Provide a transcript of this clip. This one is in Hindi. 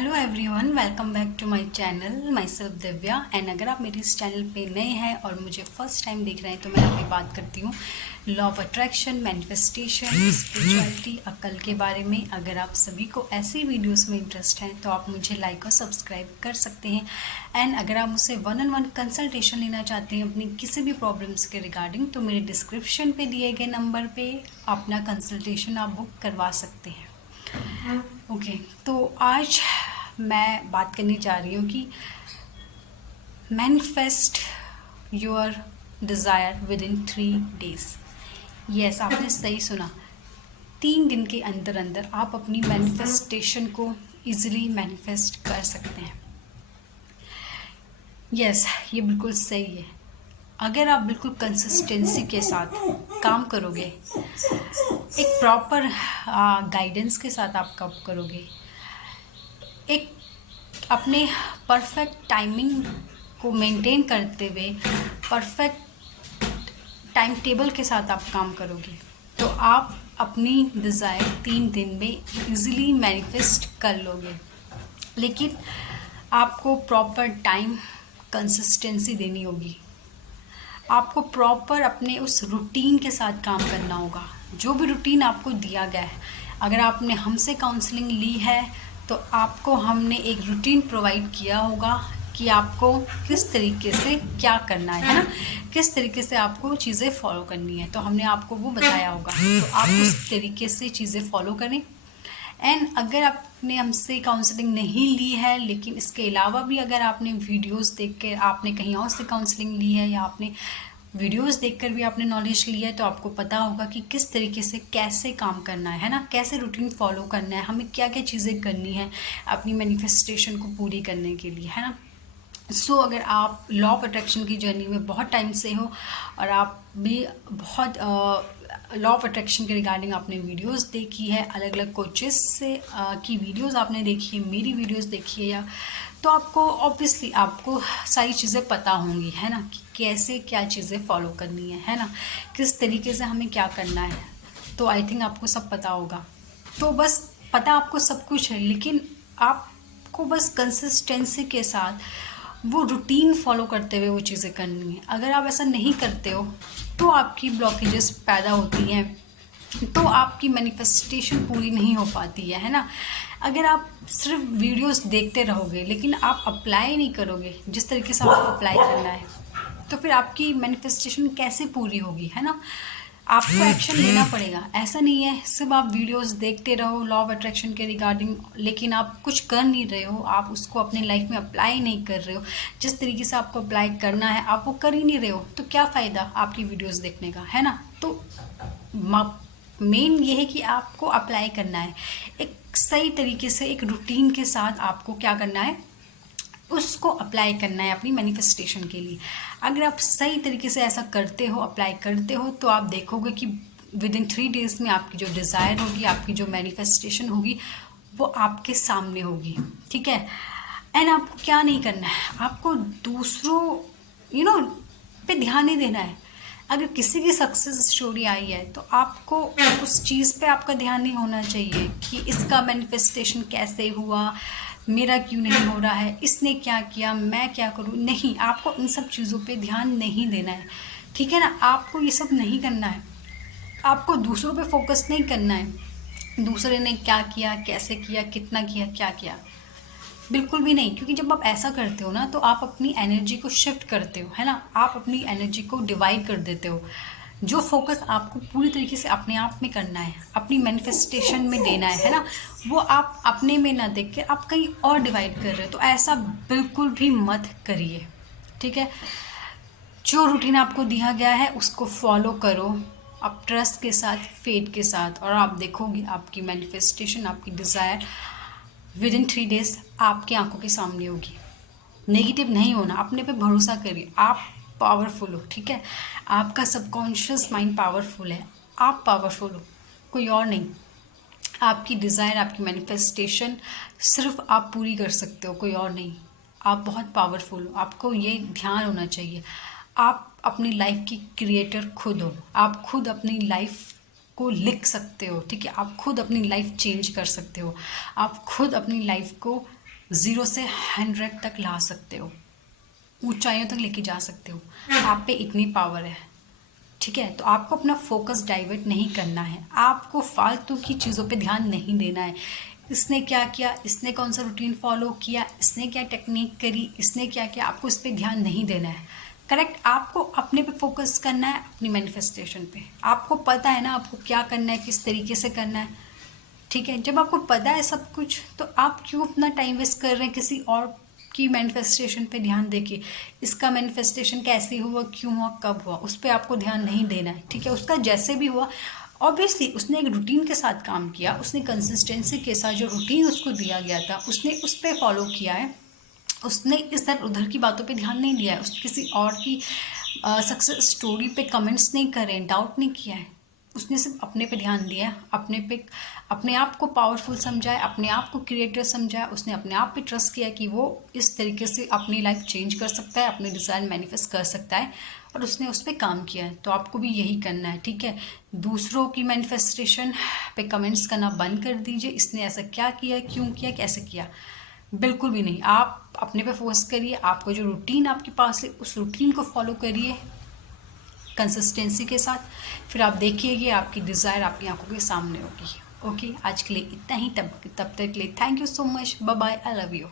Hello everyone, welcome back to my channel. Myself Divya. And अगर आप मेरे इस चैनल पे नए हैं और मुझे फर्स्ट टाइम देख रहे हैं तो मैं यहाँ पे बात करती हूँ law of attraction, manifestation, spirituality, अक्ल के बारे में। अगर आप सभी को ऐसी वीडियोस में इंटरेस्ट है तो आप मुझे लाइक और सब्सक्राइब कर सकते हैं। एंड अगर आप मुझसे 1-on-1 कंसल्टेशन लेना चाहते हैं अपनी किसी भी प्रॉब्लम्स के रिगार्डिंग तो मेरे डिस्क्रिप्शन पे दिए गए नंबर पे अपना कंसल्टेशन आप बुक करवा सकते हैं। ओके, तो आज मैं बात करने जा रही हूँ कि manifest your desire with in 3 days। Yes, आपने सही सुना। 3 दिन के अंदर अंदर आप अपनी मैनिफेस्टेशन को इजीली मैनिफेस्ट कर सकते हैं। यस, ये बिल्कुल सही है। अगर आप बिल्कुल कंसिस्टेंसी के साथ काम करोगे, एक प्रॉपर गाइडेंस के साथ आप काम करोगे, एक अपने परफेक्ट टाइमिंग को मेंटेन करते हुए परफेक्ट टाइम टेबल के साथ आप काम करोगे तो आप अपनी डिज़ायर 3 दिन में इजीली मैनिफेस्ट कर लोगे। लेकिन आपको प्रॉपर टाइम कंसिस्टेंसी देनी होगी। आपको प्रॉपर अपने उस रूटीन के साथ काम करना होगा, जो भी रूटीन आपको दिया गया है। अगर आपने हमसे काउंसलिंग ली है तो आपको हमने एक रूटीन प्रोवाइड किया होगा कि आपको किस तरीके से क्या करना है ना, किस तरीके से आपको चीज़ें फॉलो करनी है, तो हमने आपको वो बताया होगा। तो आप उस तरीके से चीज़ें फॉलो करें। एंड अगर आपने हमसे काउंसलिंग नहीं ली है, लेकिन इसके अलावा भी अगर आपने वीडियोस देख के आपने कहीं और से काउंसलिंग ली है या आपने वीडियोस देखकर भी आपने नॉलेज लिया है, तो आपको पता होगा कि किस तरीके से कैसे काम करना है ना, कैसे रूटीन फॉलो करना है, हमें क्या क्या चीज़ें करनी है अपनी मैनिफेस्टेशन को पूरी करने के लिए, है ना। सो अगर आप लॉ ऑफ अट्रैक्शन की जर्नी में बहुत टाइम से हो और आप भी बहुत लॉ ऑफ अट्रैक्शन के रिगार्डिंग आपने वीडियोस देखी है, अलग अलग कोचेस से की वीडियोस आपने देखी है, मेरी वीडियोस देखी है, या तो आपको ऑब्वियसली आपको सारी चीज़ें पता होंगी, है ना, कि कैसे क्या चीज़ें फॉलो करनी है ना, किस तरीके से हमें क्या करना है। तो आई थिंक आपको सब पता होगा। तो बस पता आपको सब कुछ है, लेकिन आपको बस कंसिस्टेंसी के साथ वो रूटीन फॉलो करते हुए वो चीज़ें करनी है। अगर आप ऐसा नहीं करते हो तो आपकी ब्लॉकेजेस पैदा होती हैं, तो आपकी मैनिफेस्टेशन पूरी नहीं हो पाती है ना। अगर आप सिर्फ वीडियोस देखते रहोगे लेकिन आप अप्लाई नहीं करोगे जिस तरीके से आपको अप्लाई करना है, तो फिर आपकी मैनिफेस्टेशन कैसे पूरी होगी, है ना। आपको एक्शन लेना पड़ेगा। ऐसा नहीं है सिर्फ आप वीडियोस देखते रहो लॉ ऑफ अट्रैक्शन के रिगार्डिंग, लेकिन आप कुछ कर नहीं रहे हो, आप उसको अपने लाइफ में अप्लाई नहीं कर रहे हो। जिस तरीके से आपको अप्लाई करना है आप वो कर ही नहीं रहे हो, तो क्या फ़ायदा आपकी वीडियोस देखने का, है ना। तो मेन ये है कि आपको अप्लाई करना है एक सही तरीके से, एक रूटीन के साथ आपको क्या करना है, उसको अप्लाई करना है अपनी मैनिफेस्टेशन के लिए। अगर आप सही तरीके से ऐसा करते हो, अप्लाई करते हो, तो आप देखोगे कि विद इन 3 days में आपकी जो डिज़ायर होगी, आपकी जो मैनिफेस्टेशन होगी वो आपके सामने होगी, ठीक है। एंड आपको क्या नहीं करना है, आपको दूसरों पे ध्यान नहीं देना है। अगर किसी की सक्सेस स्टोरी आई है तो आपको उस चीज़ पे आपका ध्यान नहीं होना चाहिए कि इसका मैनिफेस्टेशन कैसे हुआ, मेरा क्यों नहीं हो रहा है, इसने क्या किया, मैं क्या करूं। नहीं, आपको इन सब चीज़ों पे ध्यान नहीं देना है, ठीक है ना। आपको ये सब नहीं करना है, आपको दूसरों पे फोकस नहीं करना है, दूसरे ने क्या किया, कैसे किया, कितना किया, क्या किया, बिल्कुल भी नहीं। क्योंकि जब आप ऐसा करते हो ना तो आप अपनी एनर्जी को शिफ्ट करते हो, है ना, आप अपनी एनर्जी को डिवाइड कर देते हो। जो फोकस आपको पूरी तरीके से अपने आप में करना है, अपनी मैनिफेस्टेशन में देना है ना, वो आप अपने में ना देख के आप कहीं और डिवाइड कर रहे हो। तो ऐसा बिल्कुल भी मत करिए, ठीक है। जो रूटीन आपको दिया गया है उसको फॉलो करो, आप ट्रस्ट के साथ, फेथ के साथ, और आप देखोगे आपकी मैनिफेस्टेशन, आपकी डिज़ायर विद इन 3 days आपकी आंखों के सामने होगी। नेगेटिव नहीं होना, अपने पे भरोसा करिए। आप पावरफुल हो, ठीक है। आपका सबकॉन्शियस माइंड पावरफुल है, आप पावरफुल हो, कोई और नहीं। आपकी डिज़ायर, आपकी मैनिफेस्टेशन सिर्फ आप पूरी कर सकते हो, कोई और नहीं। आप बहुत पावरफुल हो, आपको ये ध्यान होना चाहिए। आप अपनी लाइफ की क्रिएटर खुद हो, आप खुद अपनी लाइफ को लिख सकते हो, ठीक है। आप खुद अपनी लाइफ चेंज कर सकते हो, आप खुद अपनी लाइफ को ज़ीरो से 100 तक ला सकते हो, ऊंचाइयों तक लेके जा सकते हो। आप पे इतनी पावर है, ठीक है। तो आपको अपना फोकस डाइवर्ट नहीं करना है, आपको फालतू की चीज़ों पे ध्यान नहीं देना है। इसने क्या किया, इसने कौन सा रूटीन फॉलो किया, इसने क्या टेक्निक करी, इसने क्या किया, आपको इस पर ध्यान नहीं देना है। करेक्ट, आपको अपने पे फोकस करना है, अपनी मैनिफेस्टेशन पे। आपको पता है ना आपको क्या करना है, किस तरीके से करना है, ठीक है। जब आपको पता है सब कुछ, तो आप क्यों अपना टाइम वेस्ट कर रहे हैं किसी और की मैनिफेस्टेशन पे ध्यान देके। इसका मैनिफेस्टेशन कैसे हुआ, क्यों हुआ, कब हुआ, उस पर आपको ध्यान नहीं देना है, ठीक है। उसका जैसे भी हुआ, ऑब्वियसली उसने एक रूटीन के साथ काम किया, उसने कंसिस्टेंसी के साथ जो रूटीन उसको दिया गया था उसने उस पर फॉलो किया है। उसने इधर उधर की बातों पे ध्यान नहीं दिया है, उसने किसी और की सक्सेस स्टोरी पे कमेंट्स नहीं करे, डाउट नहीं किया है। उसने सिर्फ अपने पे ध्यान दिया है, अपने पे, अपने आप को पावरफुल समझा है, अपने आप को क्रिएटर समझा है। उसने अपने आप पे ट्रस्ट किया कि वो इस तरीके से अपनी लाइफ चेंज कर सकता है, अपने डिज़ायर मैनिफेस्ट कर सकता है, और उसने उस पर काम किया है। तो आपको भी यही करना है, ठीक है। दूसरों की मैनिफेस्टेशन पे कमेंट्स करना बंद कर दीजिए, इसने ऐसा क्या किया, क्यों किया, कैसे किया, बिल्कुल भी नहीं। आप अपने पे फोकस करिए, आपको जो रूटीन आपके पास है उस रूटीन को फॉलो करिए कंसिस्टेंसी के साथ। फिर आप देखिएगा आपकी डिज़ायर आपकी आंखों के सामने होगी। ओके, आज के लिए इतना ही, तब तक के लिए thank you so much, bye bye, I love you.